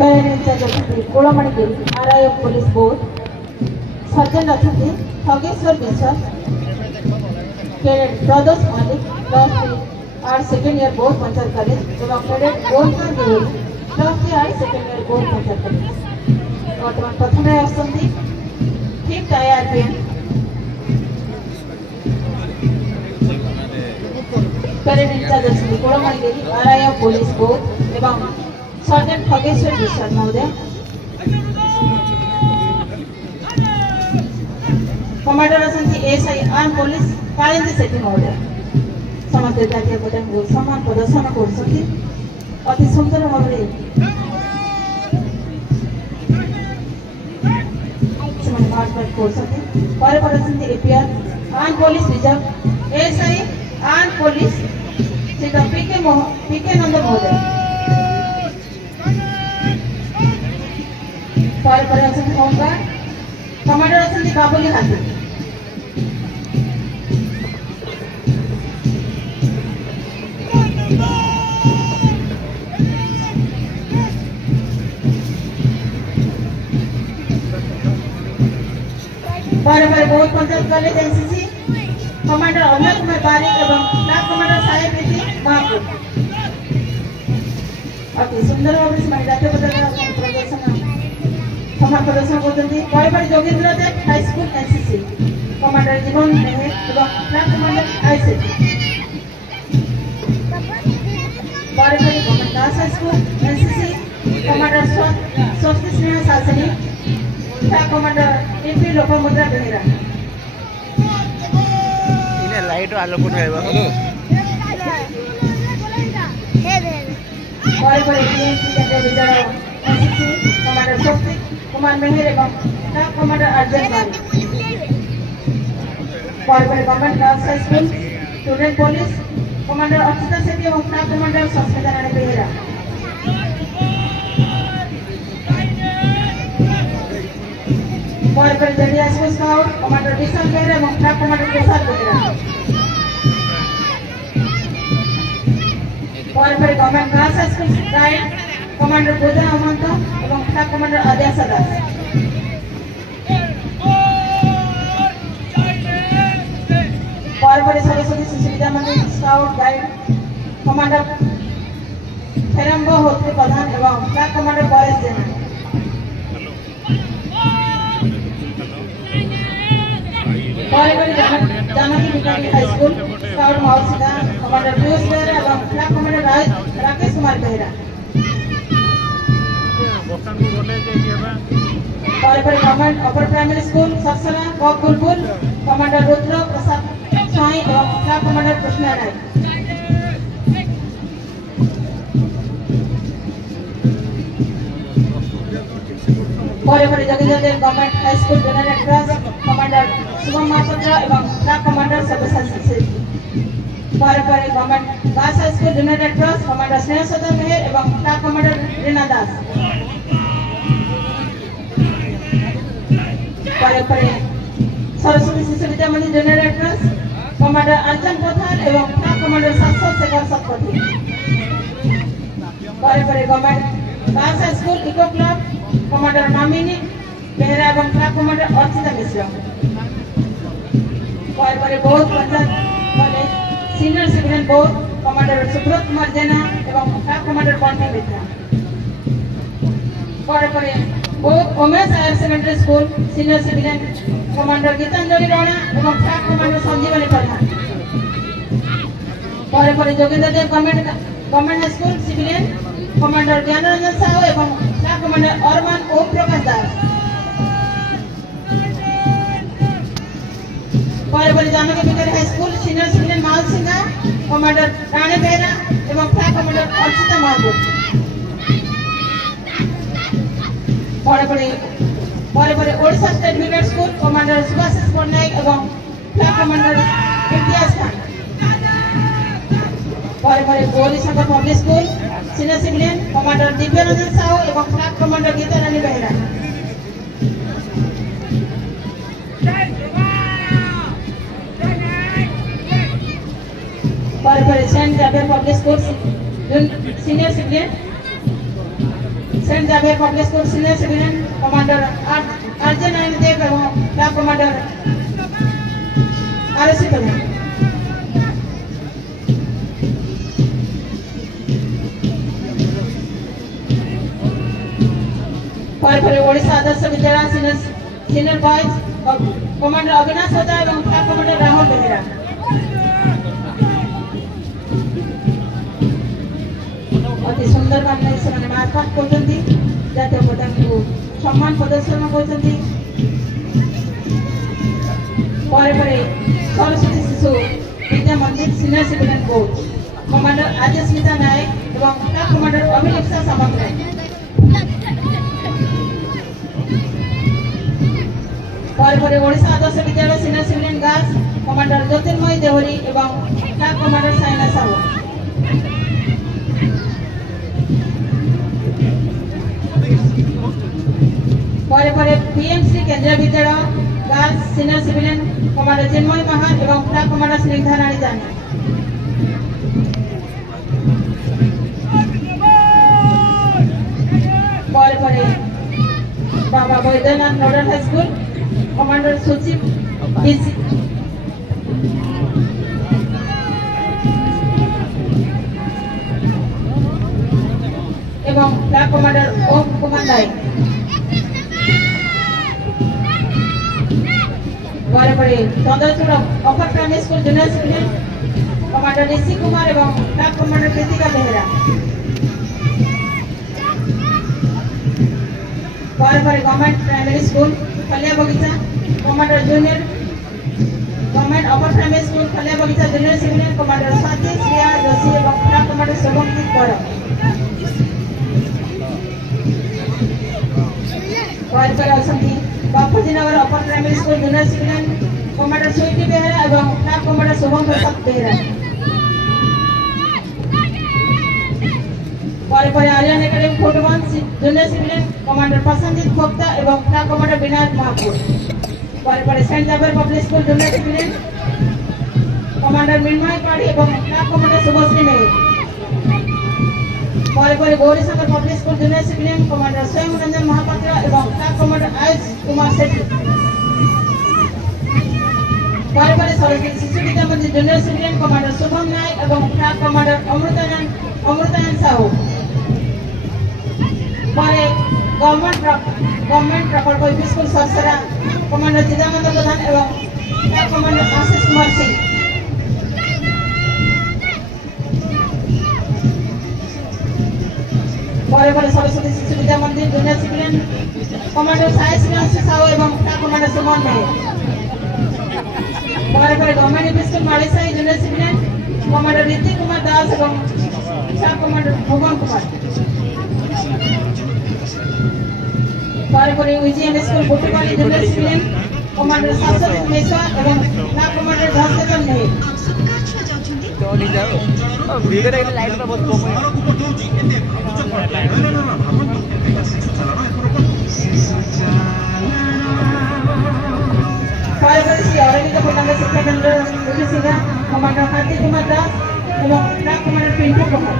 Parent in charge of Kulamanigiri, RI of Police Board, Sergeant Athati, Thogeshwar Biswas, Cadet Brothers Malik, Class 3 Art Second Year Board Panchayat College, এবং Cadet Golkar Giri, Class 3 Art Second Year Board Panchayat College. বর্তমান প্রথমে আসছেন 5th IRPN Parent in charge of Kulamanigiri, RI of Police Board, এবং Sergeant Thogeshwar Biswas মহোদয়। Commander असंति SI arm police Kalindi Sethi महोदय समस्त जातीय पताका सम्मान प्रदर्शन କରୁଛନ୍ତି अति सुंदर भाବରେ ସେମାନେ ମାର୍ଚ ପାଷ୍ଟ କରୁଛନ୍ତି ପରେ ପରେ ଅଛନ୍ତି APR arm police reserve SI arm police ସେଟା ପିକେ ନନ୍ଦ ମହୋଦୟ ପରେ ପରେ ଅଛନ୍ତି ହୋମଗାର୍ଡ कमांडर असंति बाबुली हाथी बारे बहुत पंचायत कॉलेज एनसीसी कमांडर अमल कुमार बारिक एवं क्लास कमांडर साहेब प्रीति महापुर अति सुंदर भाव में जातीय पताका प्रदर्शन सम्मान प्रदर्शन करते बारे Jogendra Dev high school NCC commander Jeevan Meher एवं क्लास कमांडर आईसीटी बारे government girls high school NCC commander Swasti Sneha Shasani class commander AP Lopamudra Behera इने लाइट आलोक उठाइबा हेलो बारे TNC Kendra Vidyalaya NCC commander स्वस्ति कुमार मेहर एवं क्लास कमांडर अर्जुन बारी government girls high school student police commander Akshita Sethi एवं क्लास कमांडर संस्मिता रानी बेहेरा बारी Jalia school scout commander Vishal Behera एवं क्लास कमांडर प्रसाद बेहेरा बारी government girls high school guide commander Puja Amant एवं क्लास कमांडर आद्याशा दास बारी Saraswati Shishu Vidya Mandir scout guide commander फेरम्बो होत्री प्रधान एवं क्लास कमांडर परेश जेना बारी Janaki Vidyalaya high school scout मौसिका कमांडर पीयूष बेहरा एवं class commander Rakesh Kumar Behera government upper primary school Sarsala Bulbul commander Rudra Prasad Swain एवं class commander Krishna Rai Jagdish government high school junior red cross commander Shubham Mahapatra एवं class commander Sabyasachi Sethi government girls high school junior red cross commander स्नेह सदन मेहर एवं class commander Reena दास Saraswati Shishu Vidya Mandir junior red cross commander अर्चन प्रधान एवं class commander Shashwat Shekhar Satpathy government girls high school eco club commander Mamini Behera एवं class commander Archita Mishra बहुत panchayat college senior civilian board commander Subrat Kumar Jena एवं class commander Bunty Mitra बहुत women's higher secondary school senior civilian commander Gitanjali Rana एवं class commander Sanjeevani Pradhan Jogendra Dev government high school civilian commander Gyanranjan Sahu एवं class commander Arman Om Prakash Das Janaki Vidyalaya high school senior civilian माल Singh commander Rane Behera एवं class commander Archita महापुर Odisha state brigade school commander Subhashish Pattanaik एवं class commander Imtiaz Khan Gaurishankar public school senior civilian commander Divyaranjan Sahu एवं class commander Gita Rani Behera Saint Xavier public school senior civilian Saint Xavier public school senior civilian commander RJ Narayan Dev एवं staff commander RSC प्रधान। पर Odisha Adarsha Vidyalaya senior boys commander Avinash होता एवं staff commander Rahul Behera. अति सुंदर भाव से मार्कआउट कर जातीय पताका को सम्मान प्रदर्शन कर Saraswati Shishu Vidya Mandir senior civilian coach commander Ajasmita Nayak एवं staff commander Abhilipsa Samantaray. Odisha Adarsha Vidyalaya senior civilian girls commander Jyotirmayee Deori एवं staff commander Saina Sahu. PMC Kendriya Vidyalaya girls senior civilian commander Chinmay Mahan एवं staff commander Snigdha Rani Jani. Baba Baidyanath nodal high school commander Suchiv डीसी एवं staff commander Om Kumar Nayak. Chandrachud upper primary school junior civilian commander Rishi Kumar एवं staff commander Pritika Behera. Government primary school Khalia Bagicha commander junior government upper primary school Khalia Bagicha junior civilian commander Swati Shriya Joshi एवं staff commander Shubhamjit Bad. Bapuji Nagar upper primary school junior civilian commander Sweety Behera एवं staff commander Shubham Prasad Behera. Aryan academy फोटोवन junior civilian commander Prasannajit Bhokta एवं staff commander Vinayak Mahapur. Saint Xavier public school junior civilian commander Mrinmay Padi एवं staff commander Shubhashree Mehar. Gaurishankar public school junior civilian commander Swayam Ranjan Mahapatra एवं staff commander Ayush Kumar Shetty. Saraswati Shishu Vidya Mandir junior civilian commander Shubham Nayak एवं staff commander Amritanand Sahu. Government Prakalp UP school Sarsara commander Chidanand Pradhan एवं staff commander Ashish Kumar Singh. Saraswati Shishu Vidya Mandir junior civilian commander Sai Srinivas Sahu एवं staff commander Suman Mehar. Government UP school Marisahi junior civilian commander Ritik Kumar Das एवं staff commander भुवन Kumar. UGM school Butipali junior civilian commander Shashwat Meshwa एवं staff commander धनचंद्र मेहर। शिक्षा केंद्र commander हार्दिक कुमार दास एवं staff commander Pintu Kumar.